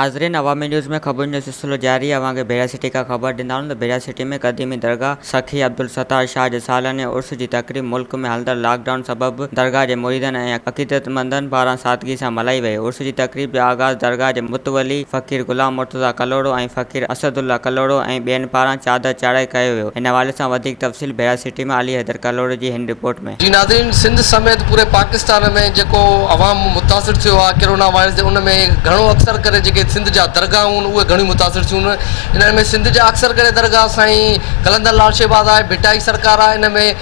नाजरीन, अवामी न्यूज़ में खबरुनि जो सिलसिलो जारी है। अवांखे बेड़ा सिटी का ख़बर ॾींदा त बेड़ा सिटी में क़दीमी दरगाह सखी अब्दुल सत्तार शाह जे सालियाने उर्स जी तक़रीब मुल्क में हलंदड़ लॉकडाउन सबबि दरगाह जे मुरीदनि ऐं अक़ीदतमंदनि पारां सादगी सां मल्हाई वई। उर्स जी तक़रीब जो आगाज़ दरगाह जे मुतवली फ़क़ीर ग़ुलाम मुर्तज़ा कलोड़ो ऐं फ़क़ीर असदुल्ला कलोड़ो ऐं ॿियनि पारां चादर चाढ़ाए कयो वियो। हिन हवाले सां वधीक तफ़सील बेड़ा सिटी में अली हैदर कलोड़ो जी हिन रिपोर्ट में। जी नाज़रीन, सिंध समेत पूरे पाकिस्तान में जेको अवाम मुतासिर थियो आहे कोरोना वायरस जे, उन में घणो अक्सर करे जेके सिंध जा दरगाहूं आहिनि उहे घणियूं मुतासिर थियूं आहिनि। इन में सिंध जा अक्सर करे दरगाह साईं कलंदर लाल शहबाज़ आहे, भिटाई सरकार आहे। इन में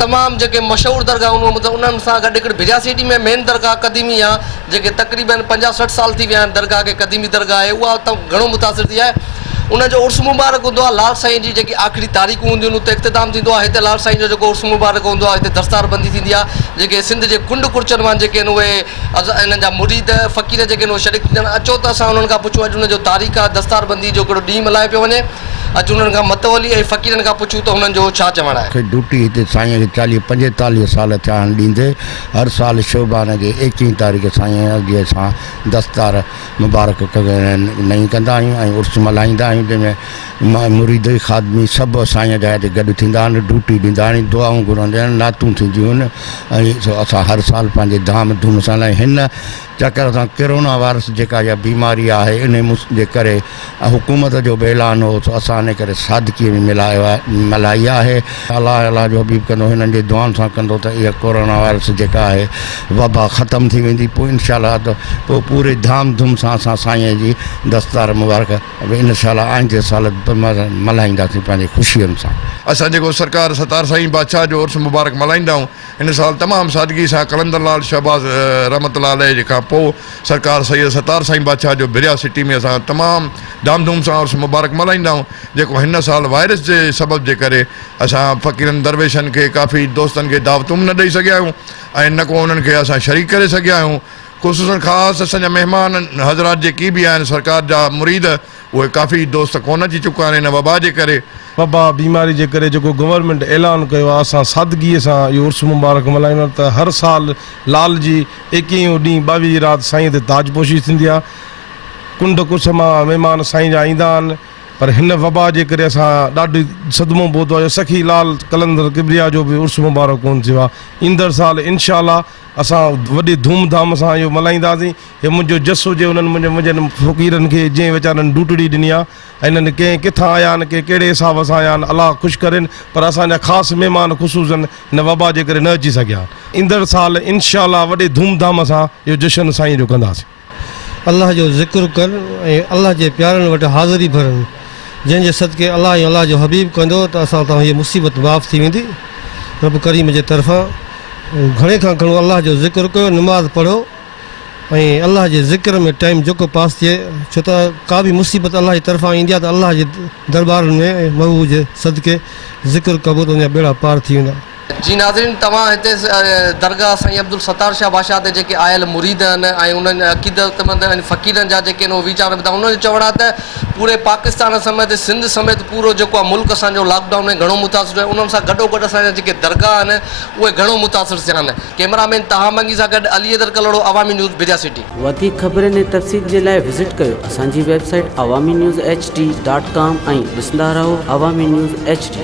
तमामु जेके मशहूरु दरगाहूं आहिनि, मतिलबु उन्हनि सां गॾु हिकिड़ी बिजा सिटी में मेन दरगाह क़दीमी आहे जेके तक़रीबन 50-60 साल थी विया आहिनि। दरगाह खे क़दीमी दरगाह आहे, उहा घणो मुतासिर थी आहे। उनजो उर्स मुबारक हूंदो आहे, लाल साईं जी जेकी आख़िरी तारीख़ूं हूंदियूं आहिनि उते इख़्तिताम थींदो आहे। हिते लाल साईं जो जेको उर्स मुबारक हूंदो आहे, हिते दस्तार बंदी थींदी आहे। जेके सिंध जे कुंड कुर्चनि मां जेके आहिनि उहे इन्हनि जा मुरीद फ़क़ीर जेके आहिनि उहे शरीक थींदा आहिनि। अचो त असां उन्हनि खां पुछूं अॼु उनजो तारीख़ आहे, दस्तार बंदी जो हिकिड़ो ॾींहुं मल्हाए पियो वञे। अॼु उन्हनि खां मतवली ऐं फ़क़ीरनि खां पुछूं त हुननि जो छा चवणु आहे। ड्यूटी हिते साईं खे 40-45 साल थिया आहिनि ॾींदे। हर साल शोभान खे 21 तारीख़ साईं अॻे असां दस्तार मुबारक नई कंदा आहियूं ऐं उर्स मल्हाईंदा आहियूं, जंहिंमें मुरीद ख़ादमी सभु साईं जा हिते गॾु थींदा आहिनि, ड्यूटी ॾींदा आहिनि, दुआऊं घुरंदा आहिनि, नातूं थींदियूं आहिनि ऐं असां हर साल पंहिंजे धाम धूम सां हिन चकर सां कोरोना वायरस जेका इहा बीमारी आहे इन जे करे हुकूमत जो बि ऐलान हो, असां इन करे सादगी में मल्हाई आहे। अलाह जो हबीब कंदो, हिननि जे दुआनि सां कंदो त इहा कोरोना वायरस जेका आहे वबा ख़तमु थी वेंदी। पोइ इंशाअल्लाह त पोइ पूरे धाम धूम सां असां साईं जी दस्तार मुबारक इंशाअल्लाह आईंदे साल मल्हाईंदासीं पंहिंजी ख़ुशियुनि सां। असां जेको सरकार सतार साईं बादशाह जो उर्स मुबारक मल्हाईंदा आहियूं, इन साल तमामु सादगी सां कलंदर लाल शहबाज़ रहमतुल्लाह अलैह जे खां पोइ सरकार सैयद सतार साईं बादशाह जो बिरिया सिटी में असां तमामु धाम धूम सां उर्स मुबारक मल्हाईंदा आहियूं। जेको हिन साल वायरस जे सबब जे करे असां फ़क़ीरनि दरवेशनि खे काफ़ी दोस्तनि खे दावतूं न ॾेई सघिया आहियूं ऐं न को उन्हनि खे असां शरीक करे सघिया आहियूं। ख़ुसूसन ख़ासि असांजा महिमान हज़रात जेकी बि आहिनि सरकार जा मुरीद, उहे काफ़ी दोस्त कोन अची चुका आहिनि हिन वबा जे करे। वबा बीमारी जे करे जेको गवर्नमेंट ऐलान कयो आहे, असां सादगीअ सां इहो उर्स मुबारक मल्हाईंदा त हर साल लाल जी 21 ॾींहुं 22 राति साईं ते ताजपोशी थींदी आहे। कुंड कुछ मां महिमान साईं जा ईंदा आहिनि, पर हिन वबा जे करे असां ॾाढी सदमो पहुतो आहे। सखी लाल कलंदर किबरिया जो बि उर्स मुबारक कोन थियो आहे। ईंदड़ साल इनशाअल्लाह असां वॾी धूमधाम सां इहो मल्हाईंदासीं। हे मुंहिंजो जसो हुजे, उन्हनि मुंहिंजनि फ़क़ीरनि खे जंहिं वीचारनि ड्यूटी ॾिनी आहे ऐं इन्हनि कंहिं किथां आया आहिनि, के कहिड़े हिसाब सां आया आहिनि, अलाह ख़ुशि करेनि। पर असांजा ख़ासि महिमान ख़ुसूसन हिन वबा जे करे न अची सघिया। ईंदड़ साल इनशाअल्लाह वॾे धूमधाम सां इहो जशन साईं जो कंदासीं। अलाह जो ज़िक्र कनि ऐं अलाह जे प्यारनि वटि हाज़िरी भरनि, जंहिंजे सदके अलाह ऐं अलाह जो हबीब कंदो त असां तां हीअ मुसीबत माफ़ थी वेंदी। रब करीम जे तरफ़ां घणे खां घणो अलाह जो ज़िक्र कयो, नमाज़ पढ़ो ऐं अलाह जे ज़िक्र में टाइम जेको पास थिए, छो त का बि मुसीबत अलाह जी तरफ़ां ईंदी आहे त अलाह जे दरबारनि में महबूब जे सदके ज़िक्र कबो त उनजा बेड़ा पार थी वेंदा। जी नाज़रीन, तव्हां हिते दरगाह साईं अब्दुल सत्तार शाह बादशाह ते जेके आयल मुरीद आहिनि ऐं उन्हनि अक़ीदतमंद ऐं फ़क़ीरनि जा जेके आहिनि उहे वीचार ॿुधा। उन्हनि जो चवणु आहे त पूरे पाकिस्तान समेत सिंध समेत पूरो जेको आहे मुल्क असांजो लॉकडाउन में घणो मुतासिर आहे। उन्हनि सां गॾोगॾु असांजा जेके दरगाह आहिनि उहे घणो मुतासिर थिया आहिनि। कैमरामैन ताहा मंगी सां गॾु अली हैदर कलोड़ो, अवामी न्यूज़ बिरिया सिटी। वधीक ख़बरनि ऐं तफ़सील जे लाइ विज़िट कयो असांजी वेबसाइट awamiNewsHD.com ऐं ॾिसंदा रहो अवामी न्यूज़ HD।